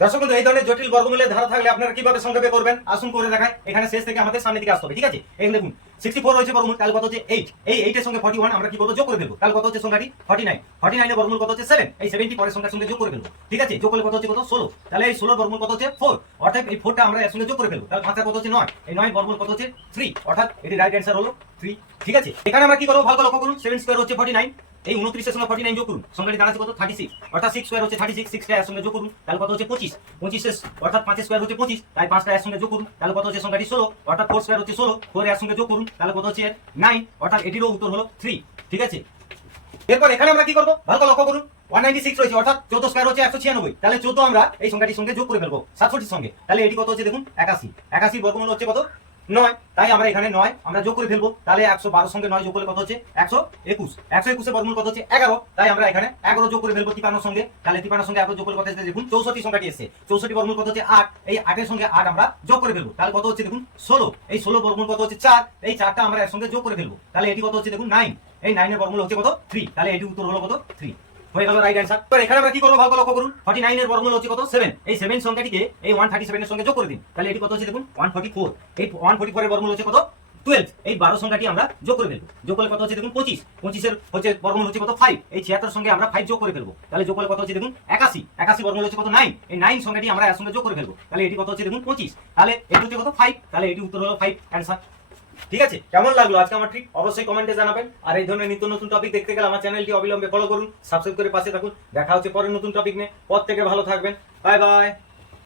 দর্শক বন্ধু, এই ধরনের জটিল বর্গমূলের ধারা থাকলে আপনারা কিভাবে সংক্ষেপে করবেন আসুন করে দেখায়। এখানে শেষ থেকে আমাদের সামনের দিকে আসতে হবে, ঠিক আছে? এখানে দেখুন 64 রয়েছে বর্গমূল, তাহলে কত হচ্ছে 8। এই 8 এর সঙ্গে 41 আমরা কি করব, যোগ করে ফেলবো। তাহলে কত হচ্ছে সংখ্যাটি 49। 49 এর বর্গমূল কত হচ্ছে 7। এই 70 পরের সংখ্যার সঙ্গে যোগ করে ফেলবো, ঠিক আছে? যোগ করলে কত হচ্ছে, কত 16। তাহলে এই 16 বর্গমূল কত হচ্ছে 4, অর্থাৎ এই 4টা আমরা এর সঙ্গে যোগ করে ফেলবো। তাহলে 5 কত হচ্ছে 9। এই 9 বর্গমূল কত হচ্ছে 3, অর্থাৎ এটি রাইট অ্যান্সার হলো 3, ঠিক আছে? এখানে আমরা কি করব, ভালো করে লক্ষ্য করুন। 7 স্কয়ার হচ্ছে 49, এই 29 এর সঙ্গে 49 যোগ করুন, সংখ্যাটি দাঁড়াচ্ছে কত 36, অর্থাৎ 6 স্কয়ার হচ্ছে 36, 6টা এর সঙ্গে যোগ করুন, তাহলে কত হচ্ছে 25। 25 অর্থাৎ 5 স্কয়ার হচ্ছে 25, তাই 5টা এর সঙ্গে যোগ করুন, তাহলে কত হচ্ছে সংখ্যাটি 16, অর্থাৎ 4 স্কয়ার হচ্ছে 16, 4 এর সঙ্গে যোগ করুন, তাহলে কত হচ্ছে 9, অর্থাৎ এটিরও উত্তর হলো 3, ঠিক আছে? এরপর এখানে আমরা কি করব, ভালো করে লক্ষ্য করুন। 196 রয়েছে, অর্থাৎ 14 স্কয়ার হচ্ছে 196, তাহলে 14 আমরা এই সংখ্যাটির সঙ্গে যোগ করে ফেলবো 67 সঙ্গে, তাহলে এটি কত হচ্ছে দেখুন 81। 81 বর্গমূল হচ্ছে কত 9, তাই আমরা এখানে 9 আমরা যোগ করে ফেলবো, তাহলে 112 সঙ্গে 9 যোগ করলে কত হচ্ছে 121। 121 এর বর্গমূল কত হচ্ছে 11, তাই আমরা এখানে 11 যোগ করে ফেলবো 53 সঙ্গে, তাহলে 53 সঙ্গে 11 যোগ করলে কত হচ্ছে দেখুন 64 সংখ্যাটি এসেছে। 64 বর্গমূল কত হচ্ছে 8, এই 8 এর সঙ্গে 8 আমরা যোগ করে ফেলবো, তাহলে কত হচ্ছে দেখুন 16। এই 16 বর্গমূল কত হচ্ছে 4, এই 4টা আমরা এর সঙ্গে যোগ করে ফেলবো, তাহলে এটি কত হচ্ছে দেখুন 9। এই 9 এর বর্গমূল হচ্ছে কত 3, তাহলে এটি উত্তর হলো কত 3, হয়ে গেল রাইট অ্যান্সার। তো এখানে আমরা কি করব, ভালো করে লক্ষ্য করুন। 49 এর বর্গমূল হচ্ছে কত 7, এই 7 সংখ্যাটিকে এই 137 এর সঙ্গে যোগ করে দিন, তাহলে এটি কত হচ্ছে দেখুন 144। এই 144 এর বর্গমূল হচ্ছে কত 12, এই 12 সংখ্যাটি আমরা যোগ করে ফেলবো, যোগ করলে কত হচ্ছে দেখুন 25। 25 এর হচ্ছে বর্গমূল হচ্ছে কত 5, এই 76 সঙ্গে আমরা 5 যোগ করে ফেলবো, তাহলে যোগ করলে কত হচ্ছে দেখুন 81। 81 বর্গমূল হচ্ছে কত 9, এই 9 সংখ্যাটি আমরা এর সঙ্গে যোগ করে ফেলবো, তাহলে এটি কত হচ্ছে দেখুন 25, তাহলে এটি হচ্ছে কত 5, তাহলে এটি উত্তর হলো 5 অ্যান্সার, ঠিক আছে? কেমন লাগলো আজকে আমার ট্রিক, অবশ্যই কমেন্টে জানাবেন। আর এই ধরনের নিত্য নতুন টপিক দেখতে গেলে আমার চ্যানেলটি অবিলম্বে ফলো করুন, সাবস্ক্রাইব করে পাশে থাকুন। দেখা হচ্ছে পরের নতুন টপিক নিয়ে, প্রত্যেকে ভালো থাকবেন, বাই বাই।